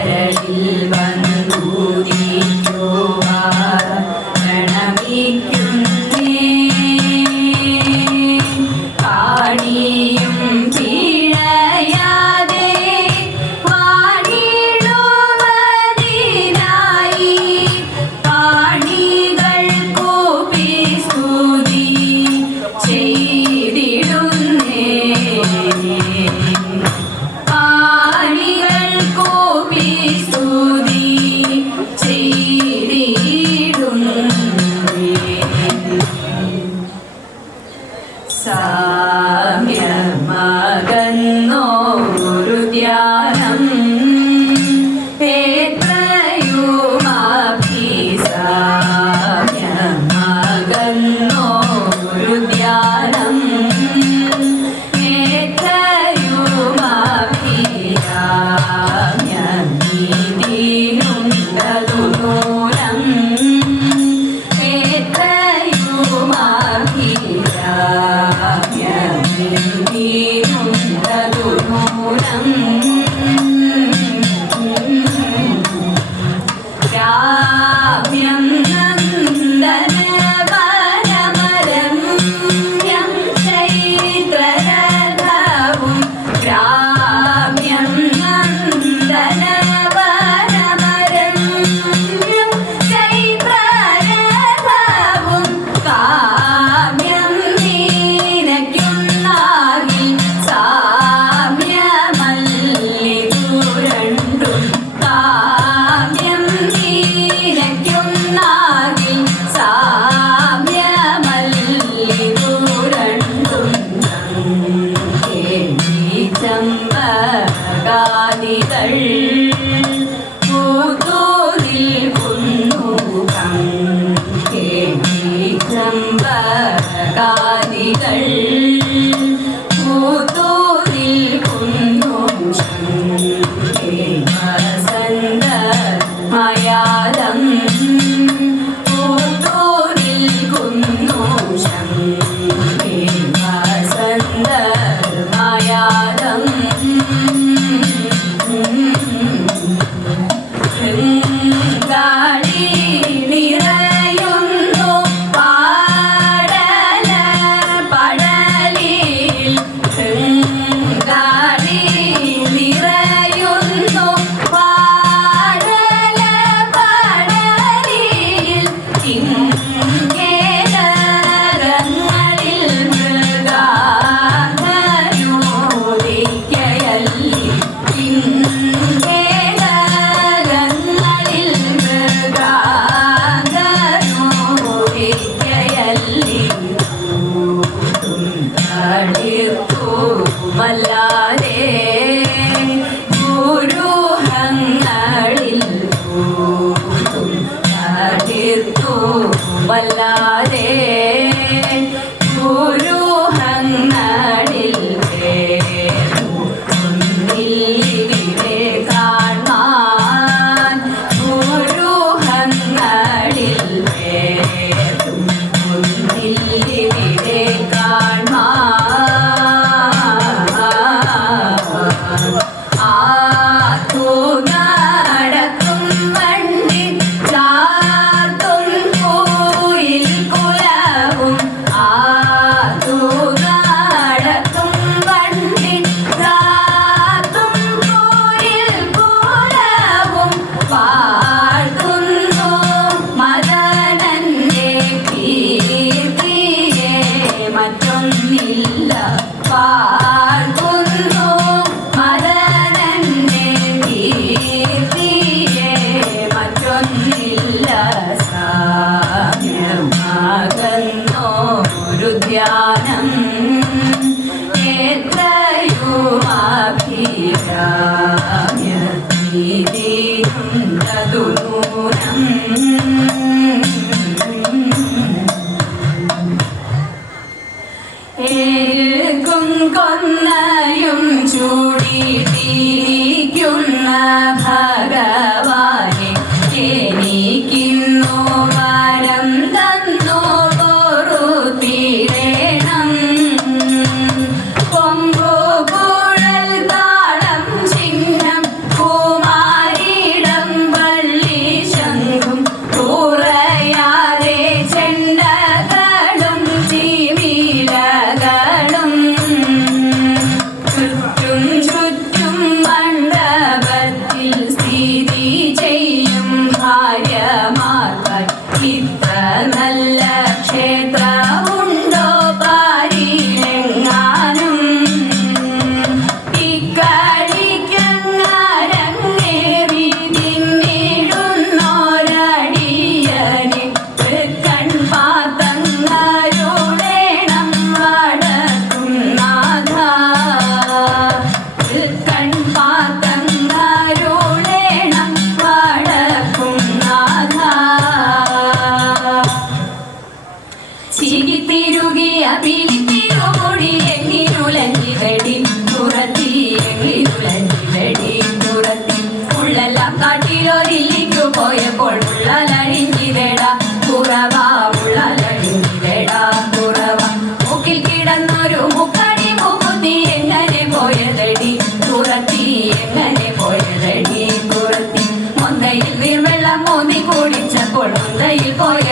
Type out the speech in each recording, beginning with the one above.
பரவில் வந்த sa ध्यानं नेत्रयोमाभिराम्यतिदेहं तदुनूनम् ഏകും കൊന്നയും ചൂടിട്ടീ നല്ല ക്ഷേത്ര. ഊന്നി കുടിച്ചപ്പോൾ പോയ.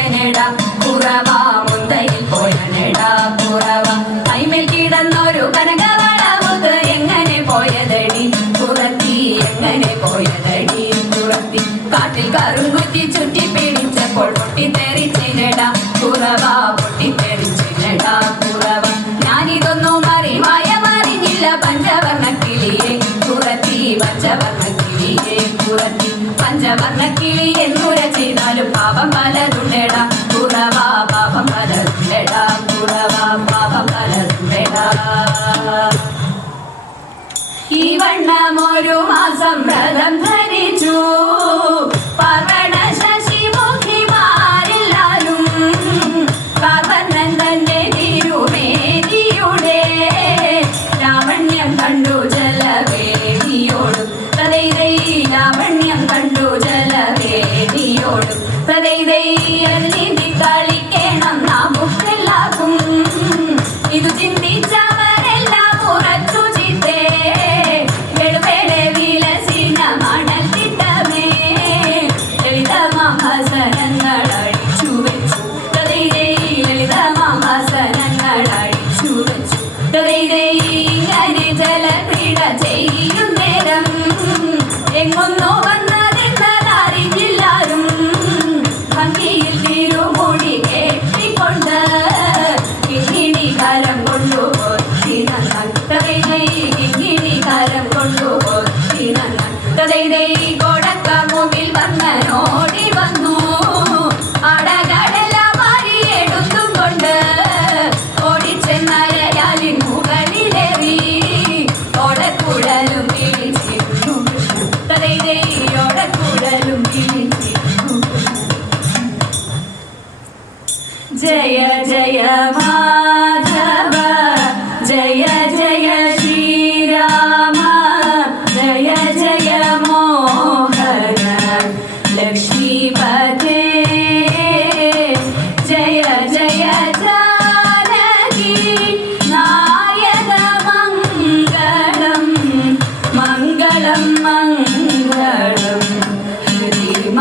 ഈ വണ്ണം ഒരു മാസം വ്രതം ധരിച്ചു.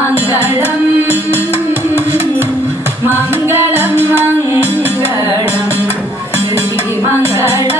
மங்களம். மங்களம் மங்களம். மங்களம்.